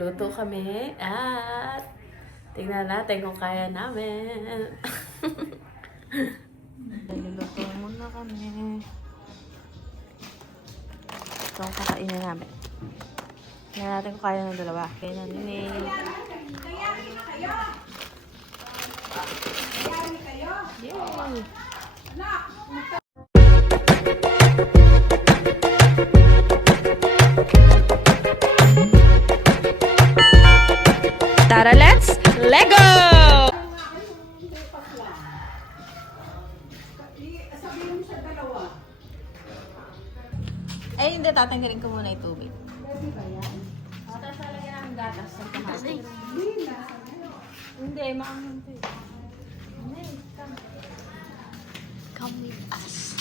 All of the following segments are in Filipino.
Magluluto kami at tingnan natin kung kaya namin. Magluluto muna kami. Ito ang kakainin namin. Tingnan natin kung kaya ng dalawa. Kaya na nini. Yay! Tara, let's Lego! Ay, hindi. Tatanggalin ko muna yung tubig. Tapos lalagyan namin gatas sa kahati. Hindi, maangang ito. Come with us.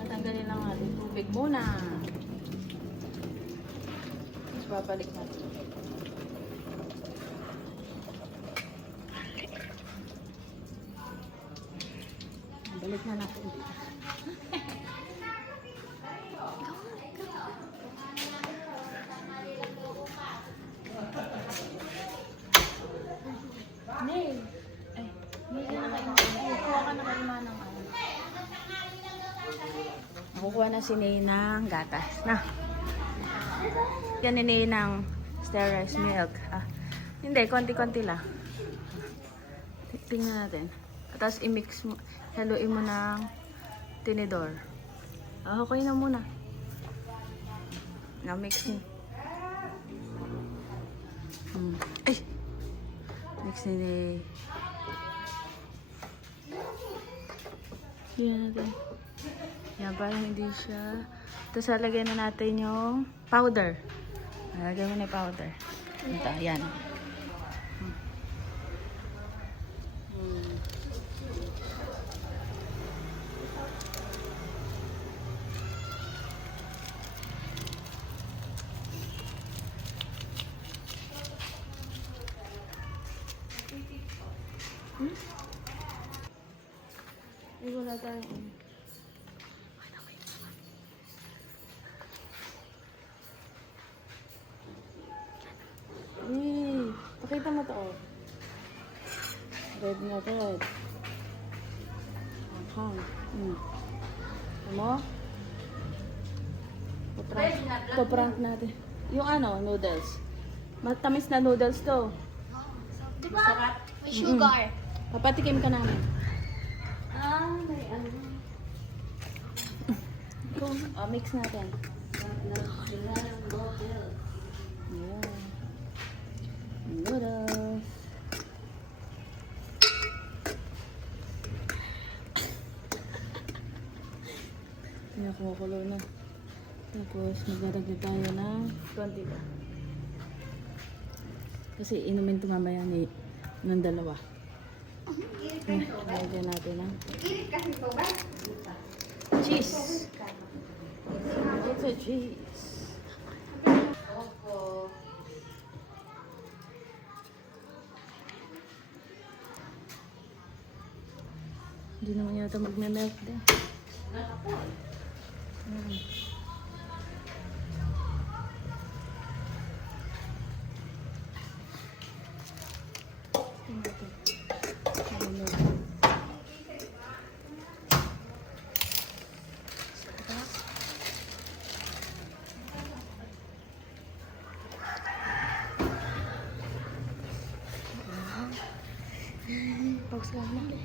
Tatanggalin lang natin yung tubig muna. Tapos babalik natin. Balik na natin dito. Nay! Ay, may kuha ka na kalima ng ano. Nakukuha na si Nay ng gatas. Na. Yan ni Nay ng sterilized milk. Ah, hindi, konti-konti lang. Tingnan natin. Tapos i-mix mo, haluin mo ng tinidor. Ah, okay na muna. Na-mix mo. Ay! Mix ni yan natin. Yan, parang hindi siya. Tapos lalagyan na natin yung powder. Lalagyan mo na yung powder. Ito, yan. Wala tayo. Pakita mo to. Red na red. Hang. Ano? Paprank natin. Yung ano, noodles. Matamis na noodles to. Diba? May sugar. Papatikim ka namin. May ano. Mix natin. Ayan. Noodles. Kumukulo na. Tapos magdadagdag tayo ng konti pa. Kasi inumin ito mamaya ng dalawa. Lagyan natin ng cheese. It's a cheese. Hindi naman yata magme-melt din. Box lang na.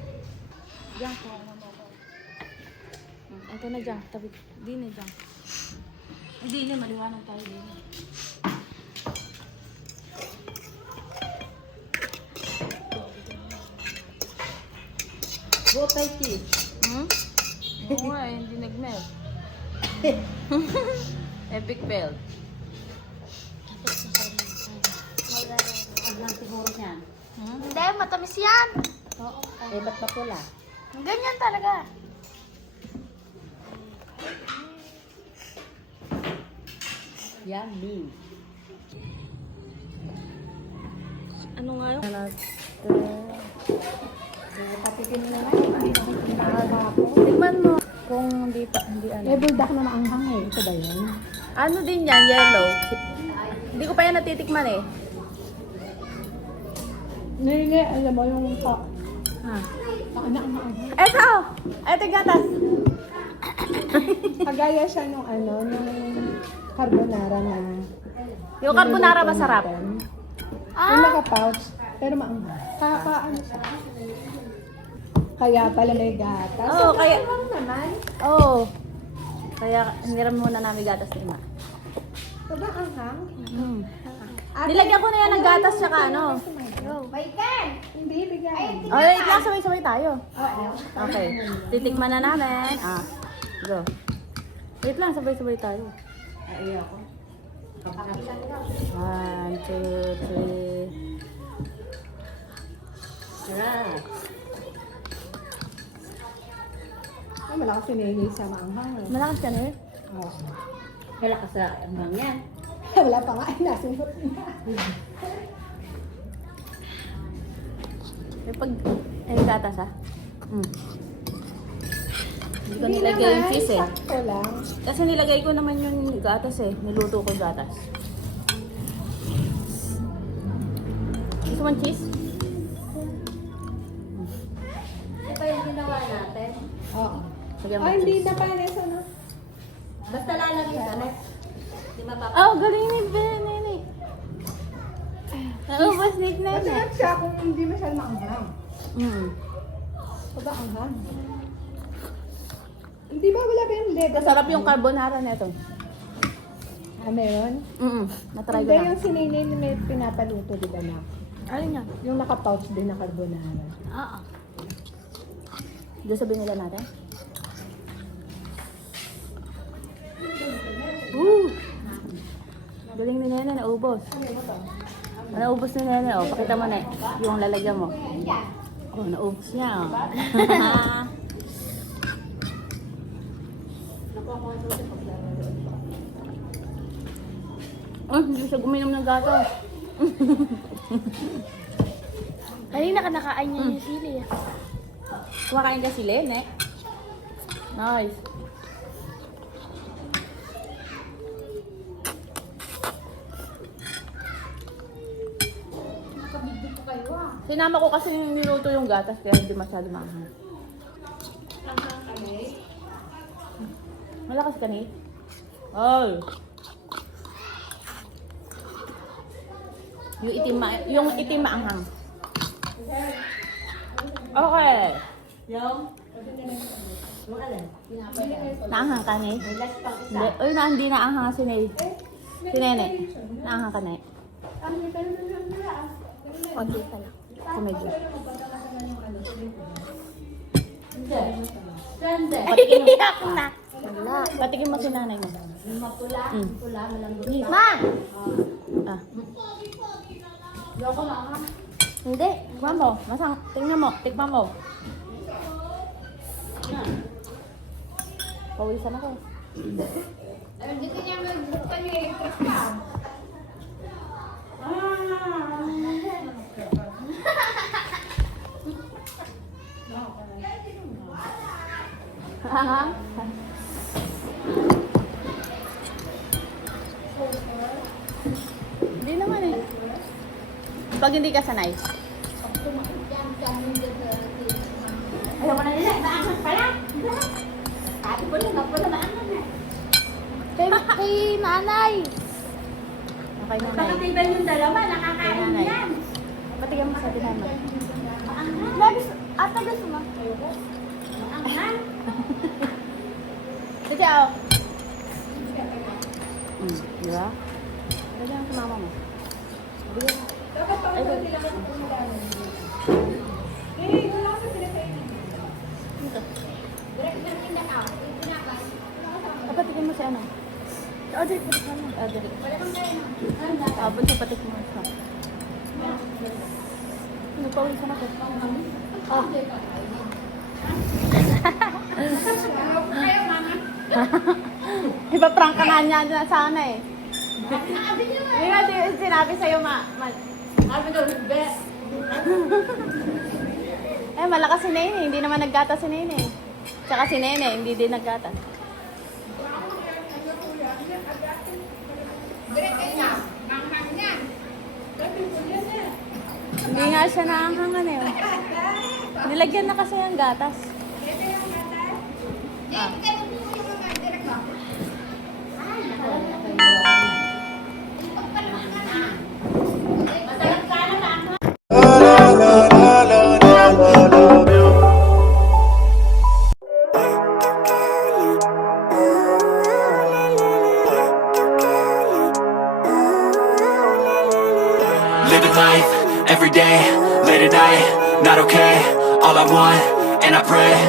Diyan ko ang mamoko. Ito na dyan. Tabi. Di na dyan. Hindi na. Maliwanag tayo din. Botay tea. Oo nga eh. Hindi nag-melt. Epic fail. Ang lang siguro niyan. Hindi, matamis yan. Oo. Eh, ba't ba pula? Ganyan talaga. Yummy. Ano nga yun? Patikin na lang. Tikman mo. Kung hindi pa, hindi ano. Eh, buldak na maanghang eh. Ito ba yun? Ano din yan, yellow. Hindi ko pa yan natitikman eh. Nini, alam mo yung Ha. anak. Eto! Eto yung gatas. Kagaya siya nung nung carbonara na. Yung carbonara masarap. Yung naka-pouch, pero maanghang. Ano siya? Kaya pala may gatas. Oo, kaya... naman. Oo. Kaya hiniram muna namin gatas ni Ma. Sobrang anghang. Mm. Nilagyan ko na yan ng gatas tsaka ano. Hindi, bigay. Oh, wait lang, sabay-sabay tayo. Okay. Titikman na namin. Go. Wait lang, sabay-sabay tayo. Ayoko. 1, 2, 3. Sarap. Ay, malakas sinili sa maanghang. Malakas ka na eh. Oo. Wala ka sa ambang yan. Wala pa nga, nasunod na. May pag... Ay, gatas ah. Hindi ko nilagay yung cheese eh. Sakto lang. Kasi nilagay ko naman yung gatas eh. Niluto ko gatas. Gusto mo cheese? Ito yung ginawa natin. Oo. Lagyan mo Ay, hindi cheese. na pares, ano? Basta lalagay sa net. Di mapapa... Oh, galing ni Nene. Naubos ni Nene. Masarap siya kung hindi masyadong maanghang. Sobrang anghang. Hindi ba wala ba yung level? Sarap yung carbonara nito. Meron? Natry ko Hindi, na. yung sinini na may pinapaluto, di ba na? Alin yan? Yung naka-pouch din na carbonara. Diyan sabihin nila natin. Woo! Galing ni Nene, naubos. Naubos ni Nene, oh. Pakita mo na yung lalagyan mo. Oh, naubos niya, oh. Oh, hindi siya guminom ng gatas. Kanina ka nakain niya yung sili. Kumakain ka sila, ne? Nice. Sinama ko kasi yung niluto yung gatas kaya hindi masyado maanghang. Malakas ka ni? Ay! Yung itim maanghang. Okay. Naanghang ka ni? Hindi. Uy, hindi naanghang si Nene. Si Nene. Naanghang ka na eh. Konti pa lang. Medyo. Patikin na. Wala. Patikin mo si nanay mo. Ma! Ah. Hindi. Tikman mo. Tingnan mo. Tikman mo. Pawisan ako. Dito niya mag-buktan yung electric fan. Hindi naman eh. Pag hindi ka sanay. Ayaw ko na nila. Maangan pala. Sabi ko na, pala maangan na. Kay nanay. Okay, nanay. Pakatiban yung dalawa, nakakain Nanay. yan. Patigyan mo sa tinan mo. Maangan. Ata gusto mo? Maangan. Sige, oh. Di ba? Lagyan mo sa mama mo. Bigyan. Ay, Sila kasi pumuntaan. Wala kasi sila sa inyo. Patigyan mo si ano? O, di, patikman mo. Dali. Bunso, patigyan mo siya. Nagpawisan ako. Oh. Ipaprank ka nga niya na sana eh. Hindi nga sinabi sa'yo malakas si Nene, hindi naman naggatas si Nene. Tsaka si Nene, hindi din naggatas. Hindi nga siya naanghangan eh. Nilagyan na kasi ang gatas. Ah. Living life, every day, late at night, not okay. All I want, and I pray